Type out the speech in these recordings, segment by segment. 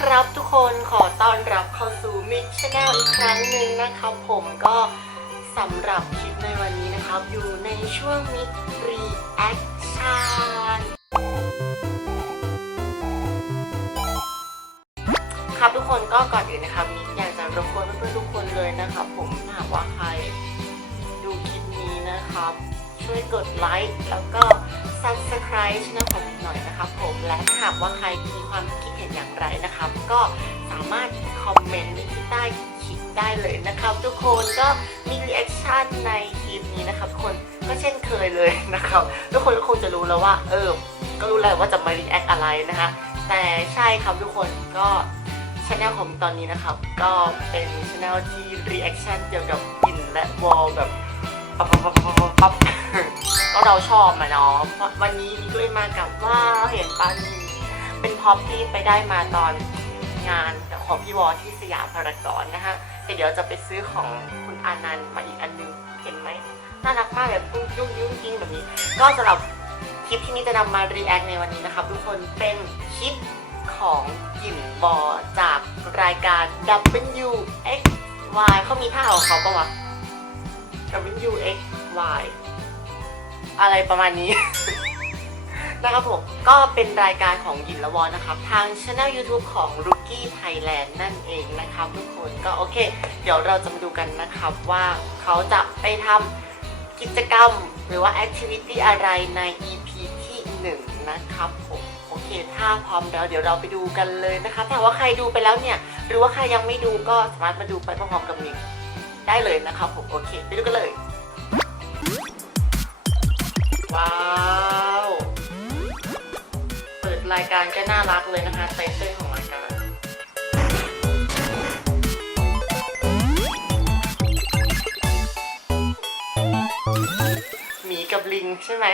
ครับทุกคนขอต้อนรับเข้าสู่มิกชแนลอีกครั้งหนึ่งนะครับผมก็สำหรับคลิปในวันนี้นะครับ อยู่ในช่วงมิกรีแอคชั่นครับทุกคนก็ก่อนอื่นนะครับมิกอยากจะรบกวนเพื่อนๆทุกคนเลยนะครับ ผมหากว่าใครดูคลิปนี้นะครับ ช่วยกดไลค์แล้วก็ subscribe ช่องผมหน่อยนะครับผมและถ้าหากว่าใครมีความคิดเห็นอย่างไรนะครับ ก็สามารถคอมเมนต์ที่ใต้คลิปได้เลยนะครับ ทุกคนก็มีรีแอคชั่นในคลิปนี้นะครับทุกคนก็เช่นเคยเลยนะครับทุกคนก็คงจะรู้แล้วว่า เออ ก็รู้แล้วว่าจะมารีแอคอะไรนะคะแต่ใช่ครับทุกคนก็ช anel ของตอนนี้นะครับ ก็เป็นช anel ที่รีแอคชั่นเกี่ยวกับกลิ่นและวอลแบบ ปั๊บปั๊บปั๊บปั๊บปั๊บปั๊บก็เราชอบมาเนาะวันนี้มีก็เลยมากับว่าเห็นปันเป็นพ็อปที่ไปได้มาตอนงานของพี่วอที่สยามพารากอนนะฮะแต่เดี๋ยวจะไปซื้อของคุณอานันต์มาอีกอันนึงเห็นไหมน่ารักมากแบบยุ่งยุ่งยุ่งยิงแบบนี้ ก็สำหรับคลิปที่นี่จะนำมารีแอคในวันนี้นะครับทุกคนเป็นคลิปของหยินบอจากรายการ W X Y เขามีท่าของเขาปะวะ W X Y อะไรประมาณนี้ นะครับผม ก็เป็นรายการของหยินละวอนนะครับ ทางช anel YouTube ของ Rookie Thailand นั่นเองนะครับทุกคนก็โอเค เดี๋ยวเราจะมาดูกันนะครับว่าเขาจะไปทำกิจกรรมหรือว่า activity อะไรใน EP ที่ 1 นะครับผมโอเค ถ้าพร้อมแล้วเดี๋ยวเราไปดูกันเลยนะคะถ้าว่าใครดูไปแล้วเนี่ย หรือว่าใครยังไม่ดูก็สามารถมาดูไปพร้อมๆกับมิก ได้เลยนะครับผมโอเคไปดูกันเลย ว้าว เปิดรายการก็น่ารักเลยนะคะไตเติ้ลของรายการหมีกับลิงใช่ไหม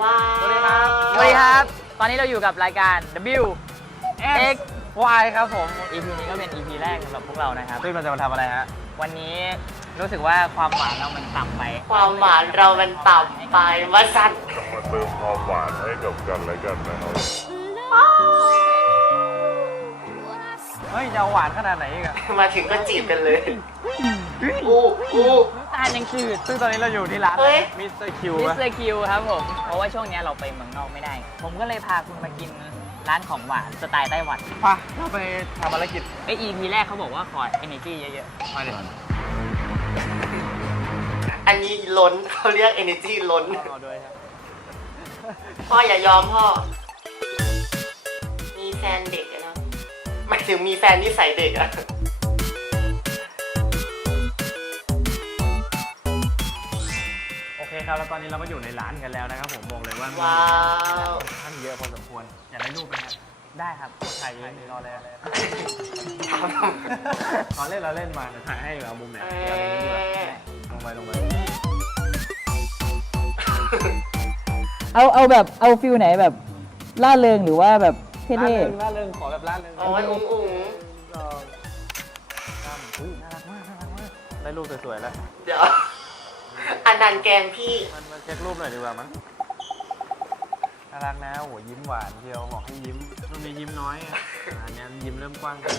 ว้าว สวัสดีครับสวัสดีครับตอนนี้เราอยู่กับรายการ W X Y ครับผม EP นี้ก็เป็น EP แรกสำหรับพวกเรานะครับซึ่งเราจะมาทำอะไรฮะ วันนี้รู้สึกว่าความหวานเรามันต่ำไป ความหวานเรามันต่ำไปว่าสั้นมาเติมความหวานให้กับกันและกันนะครับเฮ้ยจะเอาหวานขนาดไหนอีกอะมาถึงก็จีบกันเลยอู้อู้น้ำตาลยังชืด ซึ่งตอนนี้เราอยู่ที่ร้านเฮ้ย มิสเตอร์คิวมิสปะเตอร์คิวครับผม เพราะว่าช่วงนี้เราไปเมืองนอกไม่ได้ ผมก็เลยพาคุณมากิน ร้านของหวานสไตล์ไต้หวันไปเราไปทำภารกิจไอ EP แรกเขาบอกว่าขอ energy เยอะมาดิอันนี้ล้นเขาเรียก energy ล้น เอาด้วยครับพ่ออย่ายอมพ่อ มีแฟนเด็กอะนะหมายถึงมีแฟนที่ใส่เด็กอะ โอเคครับ แล้วตอนนี้เราก็อยู่ในร้านกันแล้วนะครับผมบอกเลยว่ามีว้าวท่านเยอะพอสมควร อยากได้รูปไหมฮะๆได้ครับถ่ายเองรอเลยเลยทำตอนเล่นเราเล่นมาเดี๋ยวถ่ายให้เอามุมไหนเอเอาตรงนี้ดีกว่าอลงไปลงไปเอาเอาแบบเอาฟิลไหนแบบล่าเริงหรือว่าแบบเท่ร้านเริงร้านเริงขอแบบร้านเริงโอ้ยอุ้งอุ้งลองตามอุ้ยน่ารักมากน่ารักมากได้รูปสวยๆแล้วเดี๋ยว อันนันต์แกงพี่ มันมาเช็ครูปหน่อยดีกว่ามั้งน่ารักนะโอ้โหยิ้มหวานเชียวบอกให้ยิ้มมันมียิ้มน้อยอะอ่าอันเนี้ยยิ้มเริ่มกว้างขึ้น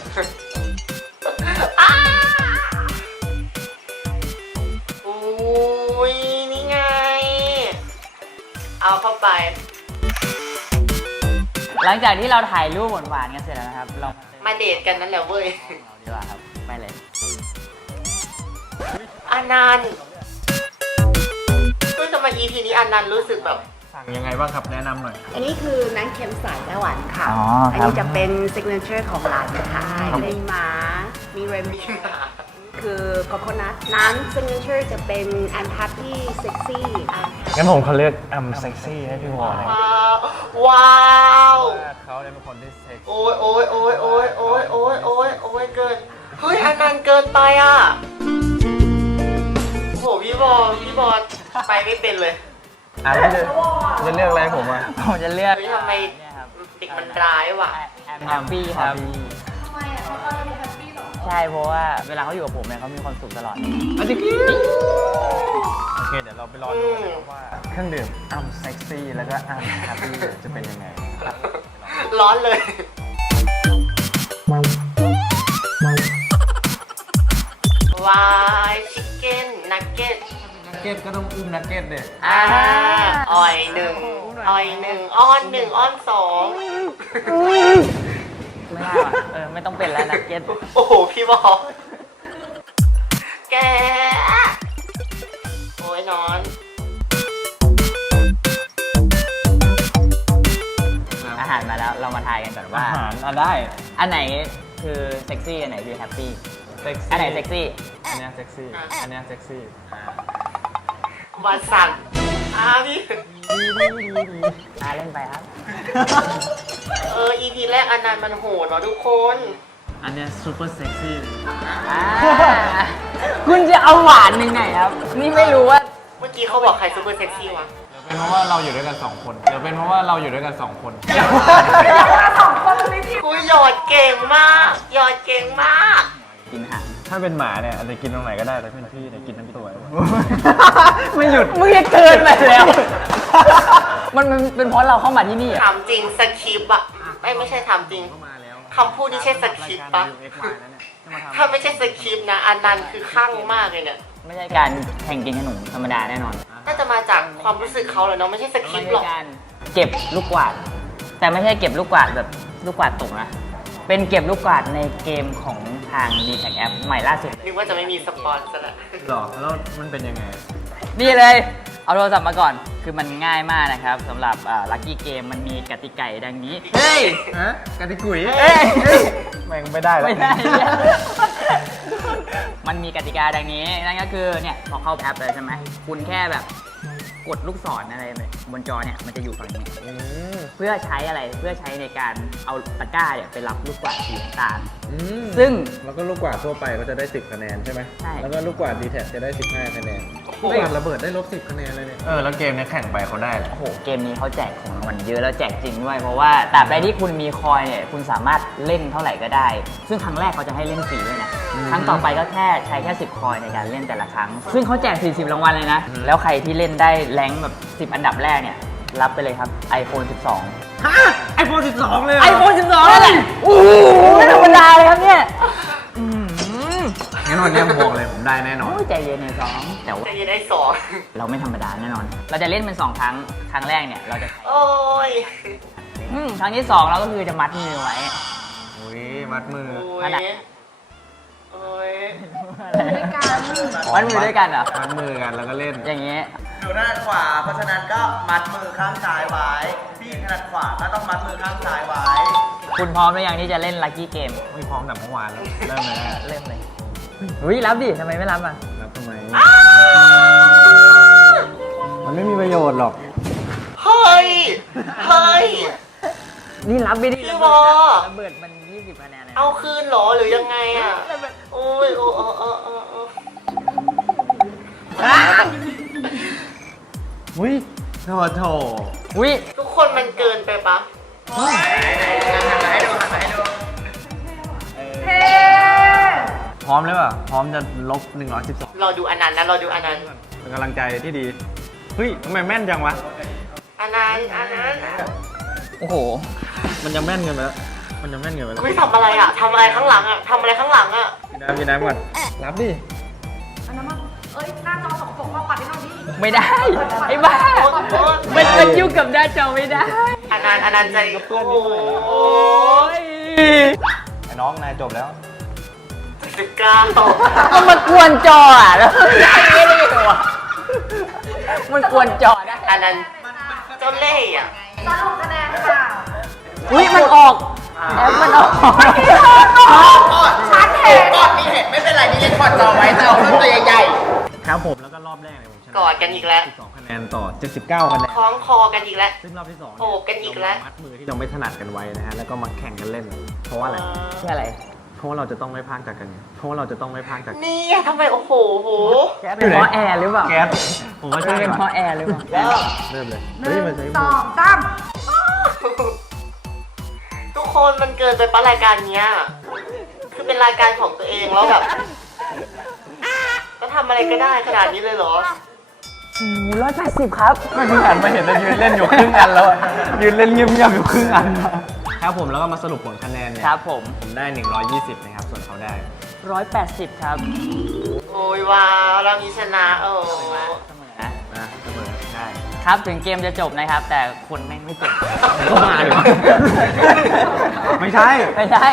อุ้ยนี่ไง เอาเข้าไป หลังจากที่เราถ่ายรูปหวานๆกันเสร็จแล้วนะครับ เรามาเดทกันนั่นแหละเว้ยเราดีกว่าครับ ไปเลยอานันต์ เพิ่งจะมา EP นี้อานันต์รู้สึกแบบ สั่งยังไงบ้างครับแนะนำหน่อย อันนี้คือน้ำเค็มสายไต้หวันค่ะ อ๋อครับอันนี้จะเป็นซิกเนเจอร์ของร้านนะคะมีหมา มีเรมมีหมาคือโคโคนัทน้ำซิกเนเจอร์จะเป็นแอนทัพที่เซ็กซี่อะงั้นผมเขาเลือกอัมเซ็กซี่ให้พี่วอลเลยว้าว ว้าวว่าเขาเนี่ยเป็นคนที่เซ็กซี่โอ้ยโอ้ยโอ้ยโอ้ยโอ้ยโอ้ยโอ้ยโอ้ยเกิน เฮ้ยอานันต์เกินไปอะโอ้โหพี่บอลพี่บอล ไปไม่เป็นเลยอะแล้วจะจะเลือกอะไรผมอะ ผมจะเลือกทำไมติดกมันร้ายวะ แอมแฮปปี้ครับ ทำไมอะเขาเราดูแฮปปี้เหรอใช่เพราะว่าเวลาเขาอยู่กับผมเนี่ยเขามีความสุขตลอดโอเค เดี๋ยวเราไปรอดูนว่าเครื่องดื่มอัมเซ็กซี่แล้วก็อัมแฮปปี้จะเป็นยังไงร้อนเลยว้ายชิคเก้นนักเก็ต เก็ตก็ต้องอุ้มนักเก็ตเนี่ยอ่าอ่อยหนึ่งอ่อยหนึ่งอ้อนหนึ่งอ้อนสองไม่ได้ว่ะเออไม่ต้องเป็นแล้วนักเก็ตโอ้โห พี่บอลแก โอ้ยนอน อาหารมาแล้วเรามาทายกันก่อนว่า อาหารอะได้อันไหนคือเซ็กซี่อันไหนคือแฮปปี้เซ็กซี่อันไหนเซ็กซี่อันเนี้ยเซ็กซี่อะอันเนี้ยเซ็กซี่อะ วันสั่งอ่าพี่อ่าเล่นไปครับ เออ EP แรกอันนั้นมันโหดเนาะทุกคน อันเนี้ยซูเปอร์เซ็กซี่อ่าคุณจะเอาหวานหนึ่งไหนครับ นี่ไม่รู้ว่า เมื่อกี้เขาบอกใครซูเปอร์เซ็กซี่วะเป็นเพราะว่าเราอยู่ด้วยกันสองคนเดี๋ยวเป็นเพราะว่าเราอยู่ด้วยกันสองคนกูหยอดเก่งมาก หยอดเก่งมากกินหาง ถ้าเป็นหมาเนี่ยอาจจะกินตรงไหนก็ได้แต่เป็นพี่เนี่ยกินทั้งตัวไม่หยุดมึงจะเกินไปแล้ว มันมันเป็นเพราะเราเข้ามาที่นี่อะถามจริงสคริปต์อะไม่ไม่ใช่ถามจริงมาแล้วคำพูดนี่ใช่สคริปต์ปะรายการ UXY แล้วเนี่ยจะมาทำถ้าไม่ใช่สคริปต์นะอันนั้นคือข้างมากเลยเนี่ยไม่ใช่การแข่งกินขนมธรรมดาแน่นอนน่าจะมาจากความรู้สึกเขาเลยเนาะไม่ใช่สคริไม่ปต์หรใช่อกการเก็บลูกกวาด แต่ไม่ใช่เก็บลูกกวาดแบบลูกกวาดตกนะ เป็นเก็บลูกกวาดในเกมของทาง d t แทแอปใหม่ล่าสุด นึกว่าจะไม่มีสปอนซะละหรอแล้วมันเป็นยังไง นี่เลย เอาโทรศัพท์มาก่อน คือมันง่ายมากนะครับสำหรับลัคกี้เกมมันมีกติกาดังนี้ เฮ้ย ฮะกะติกุยเอ้ยแม่งไม่ได้แล้วไม่ได้มันมีกติกาดังนี้ นั่นก็คือเนี่ยพอเข้าแอปเลยใช่ไหมคุณแค่แบบ กดลูกศรอะไรไปบนจอเนี่ยมันจะอยู่ฝั่งนี้อืมเพื่อใช้อะไรเพื่อใช้ในการเอาตะกร้าเนี่ยไปรับลูกกวาดสีน้ำตาลอืมซึ่ง แล้วก็ลูกกวาดทั่วไปก็จะได้ 10 คะแนนใช่ไหมใช่ แล้วก็ลูกกวาดดีแท็จะได้ 15 คะแนน โอ้ลูกโหกวาดระเบิดได้ลบ10คะแนนเลยเนี่ย เออ แล้วเกมเนี้ยแข่งไปเขาได้เหรอโอ้โห เกมนี้เขาแจกของรางวัลเยอะแล้วแจกจริงด้วย เพราะว่าตราบใดที่คุณมีคอยเนี่ย คุณสามารถเล่นเท่าไหร่ก็ได้ ซึ่งครั้งแรกเขาจะให้เล่นฟรีด้วยนะ ครั้งต่อไปก็แค่ใช้แค่ 10 คอยในการเล่นแต่ละครั้ง ซึ่งเขาแจก 40 รางวัลเลยนะ แล้วใครที่เล่นได้แรงค์แบบ 10 อันดับแรกเนี่ย รับไปเลยครับ iPhone 12ไอโฟน12 เลยเหรอ iPhone 12นั่นแหละโอ้โหไม่ธรรมดาเลยครับเนี่ยงั้นวันเนี้ยผมบอกเลยผมได้แน่นอน โอ้ยใจเย็นเลยสองแต่ว่า จะยังได้สองเราไม่ธรรมดาแน่นอน เราจะเล่นเป็น2ครั้ง ครั้งแรกเนี่ยเราจะโอ้ยอืมครั้งที่2เราก็คือจะมัดมือไว้ อุ้ยมัดมือ โอ้อันไหนยโอ้ยมัดมือด้วยกันเหรอ มัดมือกันแล้วก็เล่น อย่างนี้หนูถนัดขวา เพราะฉะนั้นก็มัดมือข้างซ้ายไว้ พี่หญิงถนัดขวาก็ต้องมัดมือข้างซ้ายไว้ คุณพร้อมหรือยังที่จะเล่นลัคกี้เกม ไม่พร้อมแต่เมื่อวานแล้ว เริ่มเลยนะเริ่มเลยอุ้ยรับดิทำไมไม่รับอะ มันไม่มีประโยชน์หรอก เฮ้ย เฮ้ย นี่รับไปดิพี่ระบเบิอดอะระเบิดมัน20คะแนนเลยเอาคืนเหรอหรือยังไงอะ โอ้ยโอ้เออเออเออเอออุ้ยโถโถอุ้ยทุกคนมันเกินไปปะให้ดูหันมาให้ดูพร้อมเลยป่ะ พร้อมจะลบ 112รอดูอันนั้นนะรอดูอันนั้น เป็นกำลังใจที่ดี เฮ้ยทำไมแม่นจังวะ อันนั้นอันนั้นโอ้โห มันยังแม่นเกันไปแล้ว มันยังแม่นเกันไปแล้วคุยทำอะไรอะทำอะไรข้างหลังอะทำอะไรข้างหลังอะพี่น้ำพี่น้ำก่อน รับดิไม่ได้ ไอ้บ้าโอ๊ยมันมันยุ่งกับหน้าจอไม่ได้ อันนั้นอันนั้นใจโอ้โหไอ้น้องนายจบแล้ว สิบเก้า มันมากวนจออะแล้วได้ไม่ได้เหรอวะ มันกวนจอได้อันนั้นเจ้าเล่ห์อะ อุ้ยมันออกแอปมันออกชัดเห็นก่อนมีเห็นไม่เป็นไรนี่เล่นกอดจอไว้แต่เอาเครื่องตัวใหญ่ครับผมแล้วก็รอบแรกเนี่ยผมชนะกอดกันอีกแล้ว 12คะแนนต่อ 79คะแนนคล้องคอกันอีกแล้ว ซึ่งรอบที่สองเยโอบกันอีกแล้วเรามัดมือที่เราไม่ถนัดกันไว้นะฮะ แล้วก็มาแข่งกันเล่น เพราะว่าอะไรนี่อะไร เพราะว่าเราจะต้องไม่พลาดจากกันไงเพราะว่าเราจะต้องไม่พลาดจากกันนี่ทำไมโอ้โหโหแก๊สเป็นเพราะแอร์หรือเปล่าแก๊สผมว่าใช่เป็นเพว่ะราะแอร์หรือเปล่าเริ่มเลยเฮ้ยมันใช้มือทุกคนมันเกินไปปะรายการเนี้ย คือเป็นรายการของตัวเองแล้วแบบก็ทำอะไรก็ได้ขนาดนี้เลยเหรอ ร้อยแปดสิบครับ ไม่เพิ่งหันมาเห็นแล้วยืนเล่นอยู่ครึ่งอันแล้วอะยืนเล่นเงียบๆอยู่ครึ่งอัน ครับผมแล้วก็มาสรุปผลคะแนนเนี่ยครับผม ผมได้ 120 นะครับ ส่วนเขาได้ 180 ครับ โอ้ยว้าวเรามีชนะโอ้นะนะเสมอได้ ครับถึงเกมจะจบนะครับ แต่คนแม่งไม่จบก็มาดิวะไม่ใช่ ไม่ใช่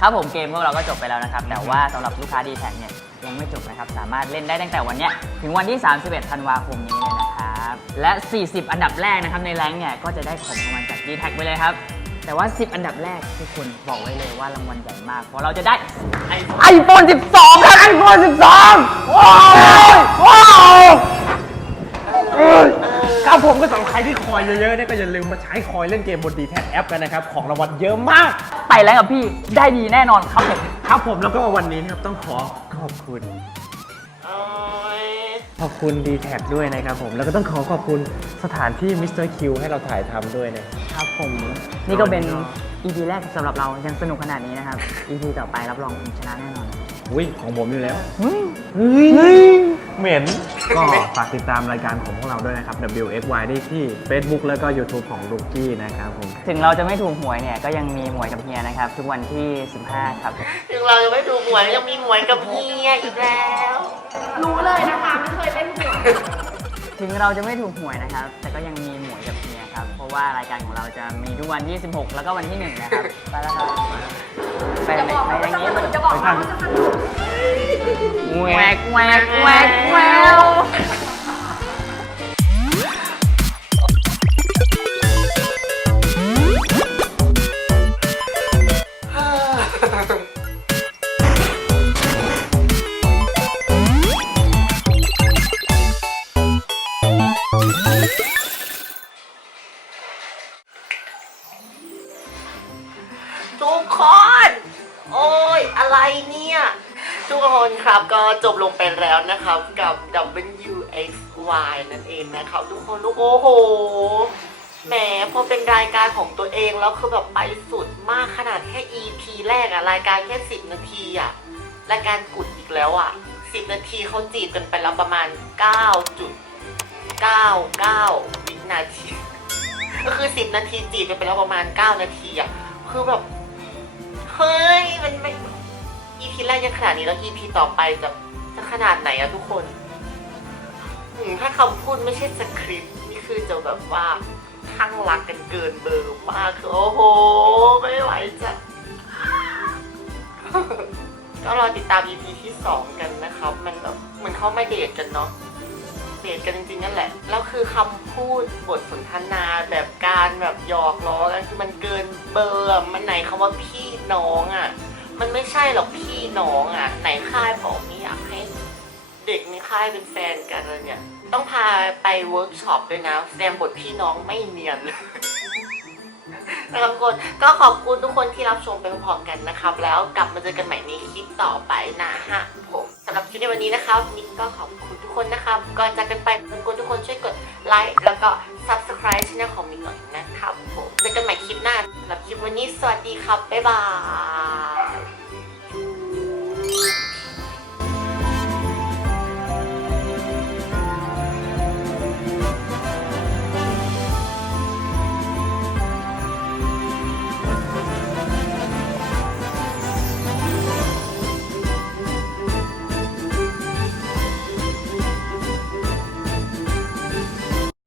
ครับผมเกมพวกเราก็จบไปแล้วนะครับ แต่ว่าสำหรับลูกค้าดีแท็เนี่ยยังไม่จบนะครับ สามารถเล่นได้ตั้งแต่วันเนี้ยถึงวันที่ 31 ธันวาคมนี้เลยนะครับ และ 40 อันดับแรกนะครับในแรงค์เนี่ยก็จะได้ของรางวัลจาก d t แทไปเลยครับ แต่ว่า 10 อันดับแรกทุกคนบอกไว้เลยว่ารางวัลใหญ่มาก เพราะเราจะได้ iPhone 12ครับ iPhone 12 ว้าวว้าวครับผมก็สำหรับใครที่คอยเยอะๆเนี่ยก็อย่าลืมมาใช้คอยเล่นเกมบนดีแท็แอปกันนะครับ ของรางวัลเยอะมาก ไปแล้วกับพี่ได้ดีแน่นอนครับผม ครับผมแล้วก็วันนี้นะครับต้องขอขอบคุณโอ้ย ขอบคุณ d t แทด้วยนะครับผม แล้วก็ต้องขอขอบคุณสถานที่มิสเตอร์คิวให้เราถ่ายทำด้วยนะ ครับผม นี่ก็เป็น EP แรกสำหรับเรายังสนุกขนาดนี้นะครับ EP ต่อไปรับรองผมชนะแน่นอนอุ้ยของผมอยู่แล้วเฮ้ยเฮ้ยเหม็น ก็ฝากติดตามรายการของพวกเราด้วยนะครับ WXY ได้ที่ Facebook แล้วก็ YouTube ของ l o o k i e นะครับผม ถึงเราจะไม่ถูกหวยเนี่ย ก็ยังมีหวยกับเฮียนะครับ ทุกวันที่ 15 ครับ ถึงเราจะไม่ดูหมวยยังมีหมวยกับเฮียอีกแล้ว รู้เลยนะคะไม่เคยเล่นหวยถึงเราจะไม่ถูกหวยนะครับ แต่ก็ยังมีหวยกับเฮียครับ เพราะว่ารายการของเราจะมีทุกวันที่16แล้วก็วันที่ 1 นะครับไปแล้วครับไปจะบอกไปว่าอย่างนี้สนุกจะบอกว่าจะสนุก แหวกแหวกแหวกแหวว X Y นั่นเองนะครับทุกคนลูกโอ้โหแหมพอเป็นรายการของตัวเองแล้วคือแบบไปสุดมากขนาดแค่ EP แรกอะรายการแค่ 10 นาทีอะรายการกุดอีกแล้วอะ10 นาทีเขาจีบกันไปแล้วประมาณ 9.99 วินาที ก็คือ 10 นาทีจีบกันไปแล้วประมาณ 9 นาทีอะคือแบบ เฮ้ย มันไม่ EP แรกยังขนาดนี้แล้ว EP ต่อไปจะจะขนาดไหนอะทุกคน อืมถ้าคำพูดไม่ใช่สคริปต์นี่คือจะแบบว่าทั้งรักกันเกินเบอร์มากคือโอ้โห ไม่ไหวจ้ะ ก็รอติดตาม EP ที่สองกันนะครับ มันแบบเหมือนเขาไม่เดทกันเนาะเดทกันจริงๆนั่นแหละ แล้วคือคำพูดบทสนทนาแบบการแบบหยอกล้อกันคือมันเกินเบอร์อะมันไหนคำว่าพี่น้องอะ มันไม่ใช่หรอกพี่น้องอะ ไหนค่ายบอกไม่ ด็กในค่ายเป็นแฟนกันอะไรเนี่ย ต้องพาไปเวิร์กช็อปด้วยนะแสดงบทพี่น้องไม่เนียนเลยนะครับทุกคนก็ขอบคุณทุกคนที่รับชมไปพร้อมๆกันนะครับ แล้วกลับมาเจอกันใหม่ในคลิปต่อไปนะฮะผมสำหรับคลิปในวันนี้นะครับมิกก็ขอบคุณทุกคนนะครับก่อนจากกันไปรบกวนทุกคนช่วยกดไลค์แล้วก็ subscribe ช่องของมิกหน่อยนะครับผมเจอกันใหม่คลิปหน้าสำหรับคลิปวันนี้สวัสดีครับบ๊ายบาย